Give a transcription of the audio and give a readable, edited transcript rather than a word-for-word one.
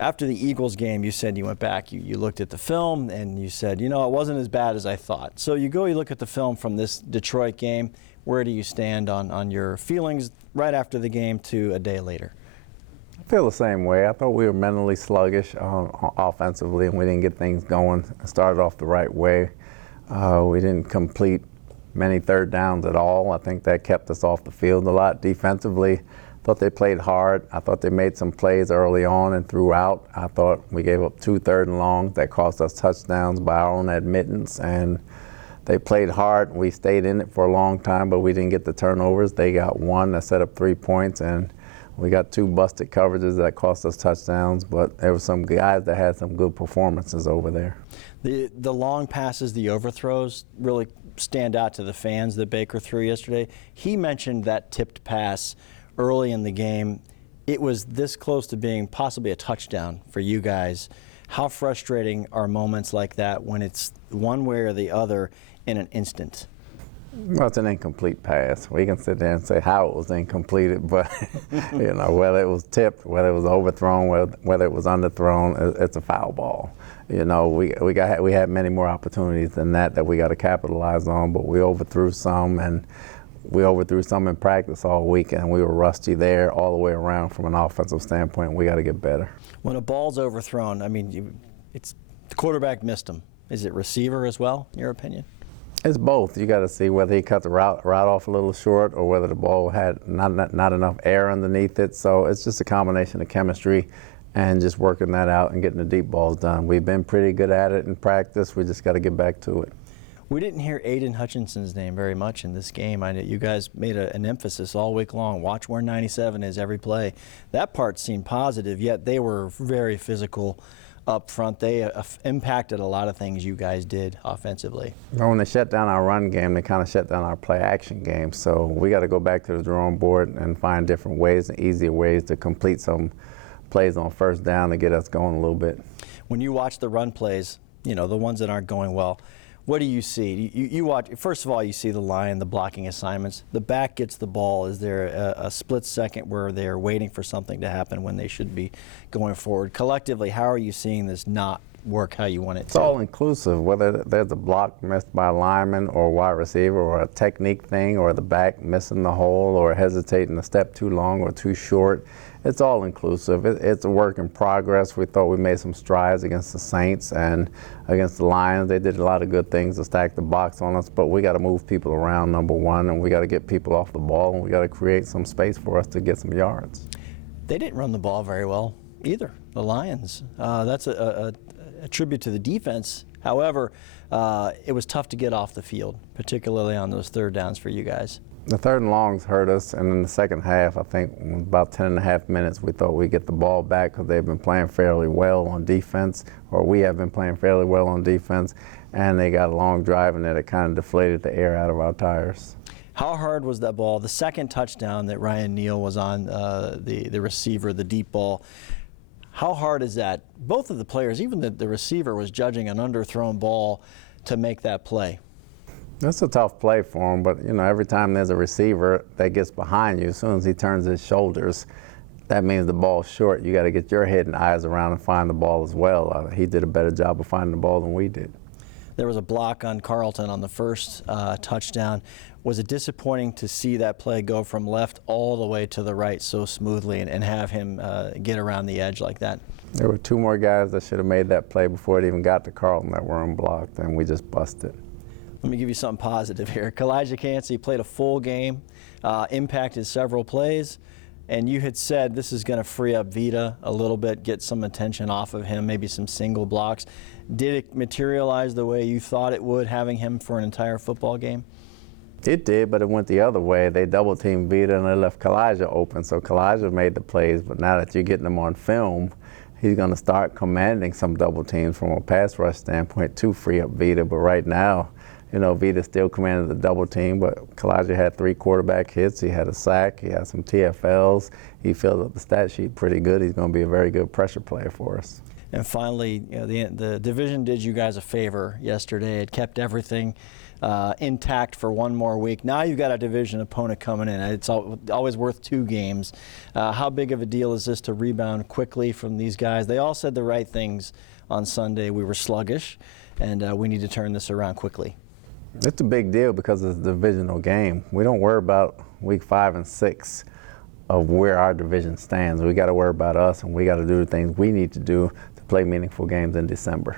After the Eagles game, you said you went back, you looked at the film, and you said, you know, it wasn't as bad as I thought. So you look at the film from this Detroit game. Where do you stand on your feelings right after the game to a day later? I feel the same way. I thought we were mentally sluggish offensively, and we didn't get things going. Started off the right way. We didn't complete many third downs at all. I think that kept us off the field a lot. Defensively, thought they played hard. I thought they made some plays early on and throughout. I thought we gave up 2 third and longs that cost us touchdowns by our own admittance, and they played hard. We stayed in it for a long time, but we didn't get the turnovers. They got 1 that set up 3 points, and we got 2 busted coverages that cost us touchdowns, but there were some guys that had some good performances over there. The long passes, the overthrows really stand out to the fans that Baker threw yesterday. He mentioned that tipped pass early in the game. It was this close to being possibly a touchdown for you guys. How frustrating are moments like that when it's one way or the other in an instant? Well, it's an incomplete pass. We can sit there and say how it was incompleted, but you know, whether it was tipped, whether it was overthrown, whether it was underthrown, it's a foul ball. You know, we had many more opportunities than that we got to capitalize on, but we overthrew some, and we overthrew some in practice all week, and we were rusty there all the way around from an offensive standpoint. We got to get better. When a ball's overthrown, I mean, it's the quarterback missed him. Is it receiver as well, in your opinion? It's both. You got to see whether he cut the route off a little short or whether the ball had not enough air underneath it. So it's just a combination of chemistry and just working that out and getting the deep balls done. We've been pretty good at it in practice. We just got to get back to it. We didn't hear Aiden Hutchinson's name very much in this game. I know you guys made an emphasis all week long. Watch where 97 is every play. That part seemed positive, yet they were very physical up front. They impacted a lot of things you guys did offensively. Well, when they shut down our run game, they kind of shut down our play-action game. So we got to go back to the drawing board and find different ways and easier ways to complete some plays on first down to get us going a little bit. When you watch the run plays, you know, the ones that aren't going well, what do you see? You watch, first of all, you see the line, the blocking assignments. The back gets the ball. Is there a split second where they're waiting for something to happen when they should be going forward? Collectively, how are you seeing this not work how you want it to? It's all inclusive, whether there's a block missed by a lineman or a wide receiver or a technique thing or the back missing the hole or hesitating a step too long or too short. It's all inclusive. It's a work in progress. We thought we made some strides against the Saints and against the Lions. They did a lot of good things to stack the box on us, but we got to move people around, number one, and we got to get people off the ball, and we got to create some space for us to get some yards. They didn't run the ball very well either, the Lions. That's a tribute to the defense. However, it was tough to get off the field, particularly on those third downs for you guys. The third and longs hurt us, and in the second half, I think about 10 and a half minutes, we thought we'd get the ball back because they've been playing fairly well on defense, or we have been playing fairly well on defense, and they got a long drive in there that kind of deflated the air out of our tires. How hard was that ball? The second touchdown that Ryan Neal was on, the receiver, the deep ball, how hard is that? Both of the players, even the receiver, was judging an underthrown ball to make that play. That's a tough play for him, but you know, every time there's a receiver that gets behind you, as soon as he turns his shoulders, that means the ball's short. You got to get your head and eyes around and find the ball as well. He did a better job of finding the ball than we did. There was a block on Carlton on the first touchdown. Was it disappointing to see that play go from left all the way to the right so smoothly and have him get around the edge like that? There were 2 more guys that should have made that play before it even got to Carlton that were unblocked, and we just busted. Let me give you something positive here. Kalijah Cansey played a full game, impacted several plays, and you had said this is going to free up Vita a little bit, get some attention off of him, maybe some single blocks. Did it materialize the way you thought it would, having him for an entire football game? It did, but it went the other way. They double-teamed Vita and they left Kalijah open, so Kalijah made the plays, but now that you're getting him on film, he's going to start commanding some double teams from a pass rush standpoint to free up Vita, but right now, you know, Vita still commanded the double team, but Kalijah had 3 quarterback hits. He had a sack. He had some TFLs. He filled up the stat sheet pretty good. He's going to be a very good pressure player for us. And finally, you know, the division did you guys a favor yesterday. It kept everything intact for one more week. Now you've got a division opponent coming in. It's always worth 2 games. How big of a deal is this to rebound quickly from these guys? They all said the right things on Sunday. We were sluggish, and we need to turn this around quickly. It's a big deal because it's a divisional game. We don't worry about week 5 and 6 of where our division stands. We got to worry about us, and we got to do the things we need to do to play meaningful games in December.